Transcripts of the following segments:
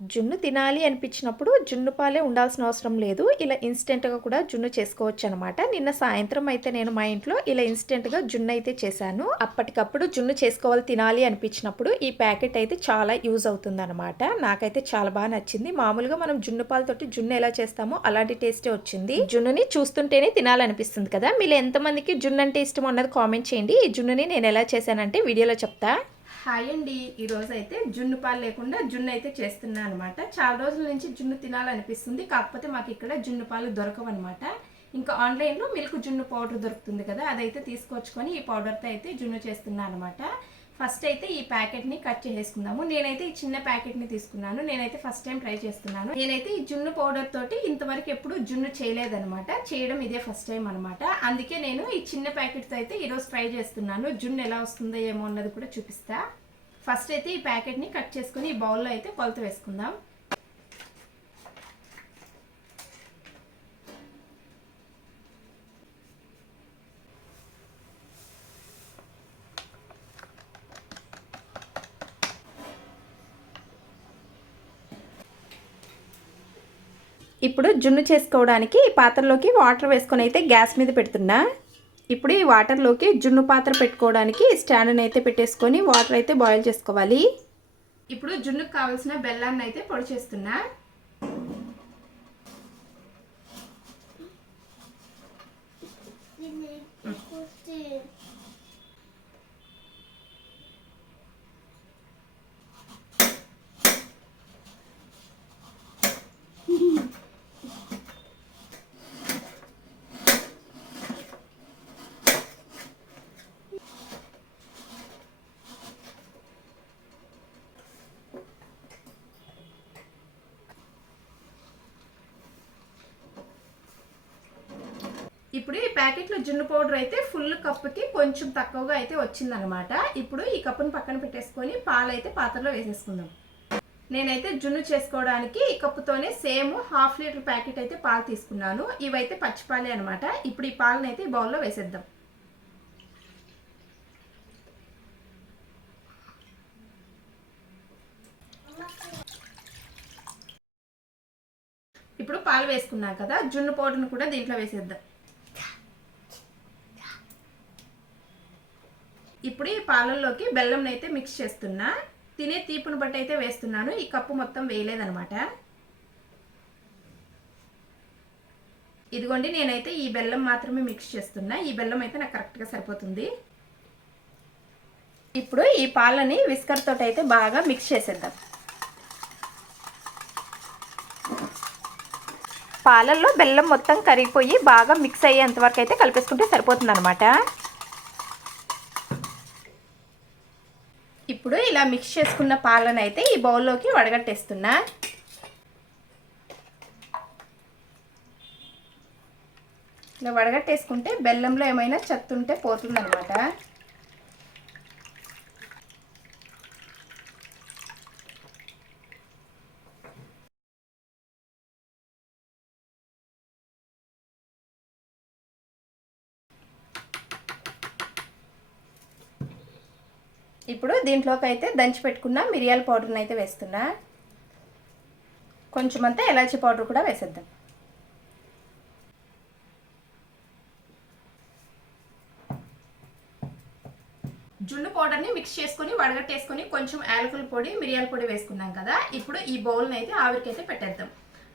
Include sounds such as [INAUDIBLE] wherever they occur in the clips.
జున్ను తినాలి అనిపించినప్పుడు జున్ను పాలే ఉండాల్సిన అవసరం లేదు. ఇలా ఇన్స్టెంట్గా కూడా జున్ను చేసుకోవచ్చు అనమాట నిన్న సాయంత్రం అయితే నేను మా ఇంట్లో ఇలా ఇన్స్టెంట్గా జున్ను అయితే చేశాను. అప్పటికప్పుడు జున్ను చేసుకోవాలి తినాలి అనిపించినప్పుడు ఈ ప్యాకెట్ అయితే చాలా యూజ్ అవుతుంది అనమాట నాకైతే చాలా బాగా నచ్చింది. మామూలుగా మనం జున్ను పాలతోటి జున్ను ఎలా చేస్తామో అలాంటి టేస్టే వచ్చింది. జున్నుని చూస్తుంటేనే తినాలనిపిస్తుంది కదా. మీరు ఎంతమందికి జున్ను అంటే ఇష్టం అన్నది కామెంట్ చేయండి. ఈ జున్నుని నేను ఎలా చేశానంటే వీడియోలో చెప్తా. హాయ్ అండి. ఈరోజు అయితే జున్ను పాలు లేకుండా జున్ను అయితే చేస్తున్నాను అనమాట. చాలా రోజుల నుంచి జున్ను తినాలనిపిస్తుంది. కాకపోతే మాకు ఇక్కడ జున్ను పాలు దొరకవు అనమాట. ఇంకా ఆన్లైన్లో మిల్క్ జున్ను పౌడర్ దొరుకుతుంది కదా అదైతే తీసుకొచ్చుకొని ఈ పౌడర్తో అయితే జున్ను చేస్తున్నాను అనమాట. ఫస్ట్ అయితే ఈ ప్యాకెట్ని కట్ చేసేసుకుందాము. నేనైతే ఈ చిన్న ప్యాకెట్ని తీసుకున్నాను. నేనైతే ఫస్ట్ టైం ట్రై చేస్తున్నాను. నేనైతే ఈ జున్ను పౌడర్ తోటి ఇంతవరకు ఎప్పుడు జున్ను చేయలేదనమాట చేయడం ఇదే ఫస్ట్ టైం అనమాట అందుకే నేను ఈ చిన్న ప్యాకెట్తో అయితే ఈరోజు ట్రై చేస్తున్నాను. జున్ను ఎలా వస్తుందో ఏమో అన్నది కూడా చూపిస్తా. ఫస్ట్ అయితే ఈ ప్యాకెట్ని కట్ చేసుకుని ఈ బౌల్లో అయితే కొలత వేసుకుందాం. ఇప్పుడు జున్ను చేసుకోవడానికి ఈ పాత్రలోకి వాటర్ వేసుకొని అయితే గ్యాస్ మీద పెడుతున్నా. ఇప్పుడు ఈ వాటర్లోకి జున్ను పాత్ర పెట్టుకోవడానికి స్టాండ్ని అయితే పెట్టేసుకొని వాటర్ అయితే బాయిల్ చేసుకోవాలి. ఇప్పుడు జున్నుకు కావాల్సిన బెల్లాన్ని అయితే పొడి చేస్తున్నా. ఇప్పుడు ఈ ప్యాకెట్లో జున్ను పౌడర్ అయితే ఫుల్ కప్పుకి కొంచెం తక్కువగా అయితే వచ్చిందనమాట ఇప్పుడు ఈ కప్పును పక్కన పెట్టేసుకొని పాలు అయితే పాత్రలో వేసేసుకుందాం. నేనైతే జున్ను చేసుకోవడానికి ఈ కప్పుతోనే సేమ్ హాఫ్ లీటర్ ప్యాకెట్ అయితే పాలు తీసుకున్నాను. ఇవైతే పచ్చిపాలే అనమాట ఇప్పుడు ఈ పాలను అయితే ఈ బౌల్లో వేసేద్దాం. ఇప్పుడు పాలు వేసుకున్నాం కదా జున్ను పౌడర్ని కూడా దీంట్లో వేసేద్దాం. ఇప్పుడు ఈ పాలల్లోకి బెల్లం అయితే మిక్స్ చేస్తున్నా. తినే తీపును బట్టి అయితే వేస్తున్నాను. ఈ కప్పు మొత్తం వేయలేదనమాట ఇదిగోండి నేనైతే ఈ బెల్లం మాత్రమే మిక్స్ చేస్తున్నా. ఈ బెల్లం అయితే నాకు కరెక్ట్గా సరిపోతుంది. ఇప్పుడు ఈ పాలని విస్కర్ తోటి అయితే బాగా మిక్స్ చేసేద్దాం. పాలల్లో బెల్లం మొత్తం కరిగిపోయి బాగా మిక్స్ అయ్యేంత వరకు అయితే కలిపేసుకుంటే సరిపోతుంది అనమాట ఇప్పుడు ఇలా మిక్స్ చేసుకున్న పాలను అయితే ఈ బౌల్లోకి వడగట్టేస్తున్నా. ఇలా వడగట్టేసుకుంటే బెల్లంలో ఏమైనా చెత్త ఉంటే పోతుందన్నమాట. ఇప్పుడు దీంట్లోకి అయితే దంచి పెట్టుకున్న మిరియాల పౌడర్ని అయితే వేస్తున్నా. కొంచెం అంతా ఎలాచి పౌడర్ కూడా వేసేద్దాం. జున్ను పౌడర్ని మిక్స్ చేసుకుని వడగట్టేసుకొని కొంచెం యాలకుల పొడి మిరియాల పొడి వేసుకున్నాం కదా. ఇప్పుడు ఈ బౌల్ని అయితే ఆవిరికైతే పెట్టేద్దాం.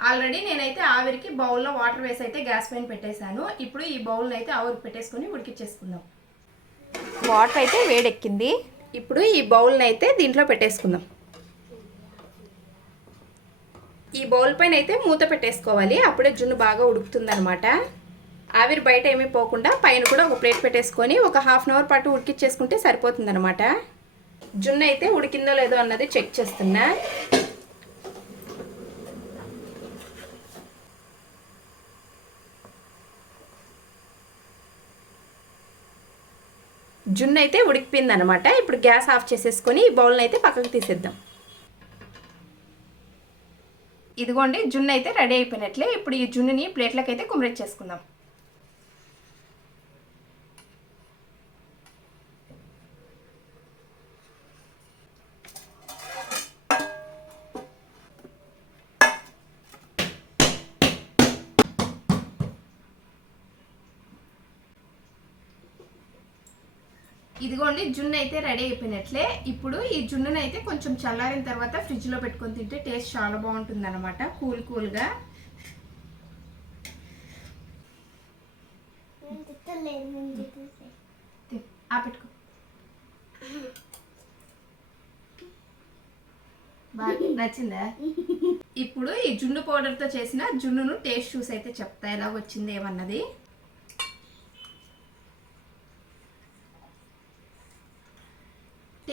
ఆల్రెడీ నేనైతే ఆవిరికి బౌల్లో వాటర్ వేసి అయితే గ్యాస్ పైన పెట్టేశాను. ఇప్పుడు ఈ బౌల్ని అయితే ఆవిరికి పెట్టేసుకొని ఉడికిచ్చేసుకుందాం. వాటర్ అయితే వేడెక్కింది. ఇప్పుడు ఈ బౌల్ని అయితే దీంట్లో పెట్టేసుకుందాం. ఈ బౌల్ పైన అయితే మూత పెట్టేసుకోవాలి. అప్పుడే జున్ను బాగా ఉడుకుతుందనమాట ఆవిరి బయట ఏమీ పోకుండా పైన కూడా ఒక ప్లేట్ పెట్టేసుకొని ఒక హాఫ్ అన్ అవర్ పాటు ఉడికిచ్చేసుకుంటే సరిపోతుందనమాట జున్ను అయితే ఉడికిందో లేదో అన్నది చెక్ చేస్తున్నా. జున్ను అయితే ఉడికిపోయింది అనమాట ఇప్పుడు గ్యాస్ ఆఫ్ చేసేసుకొని ఈ బౌల్ని అయితే పక్కకు తీసేద్దాం. ఇదిగోండి జున్ను అయితే రెడీ అయిపోయినట్లే. ఇప్పుడు ఈ జున్నుని ప్లేట్లకైతే అయితే కుమరెచ్చేసుకుందాం ఇదిగోండి జున్ను అయితే రెడీ అయిపోయినట్లే. ఇప్పుడు ఈ జున్నును అయితే కొంచెం చల్లారిన తర్వాత ఫ్రిడ్జ్లో పెట్టుకొని తింటే టేస్ట్ చాలా బాగుంటుంది అనమాట కూల్ కూల్గా నేను తిట్టలేదు నేను తిట్టేసే. తి- ఆ పెట్టుకో బాగా నచ్చిందా? [LAUGHS] ఇప్పుడు ఈ జున్ను పౌడర్తో చేసిన జున్నును టేస్ట్ చూసి అయితే చెప్తా ఎలా వచ్చింది ఏమన్నది.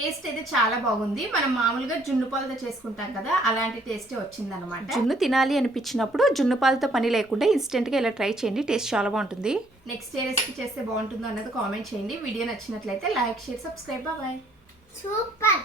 టేస్ట్ అయితే చాలా బాగుంది. మనం మామూలుగా జున్ను పాలతో చేసుకుంటాం కదా అలాంటి టేస్టే వచ్చింది అనమాట జున్ను తినాలి అనిపించినప్పుడు జున్ను పాలతో పని లేకుండా ఇన్స్టెంట్గా ఇలా ట్రై చేయండి టేస్ట్ చాలా బాగుంటుంది. నెక్స్ట్ ఏ రెసిపీ చేస్తే బాగుంటుందో అన్నది కామెంట్ చేయండి. వీడియో నచ్చినట్లయితే like share subscribe. Bye. Super.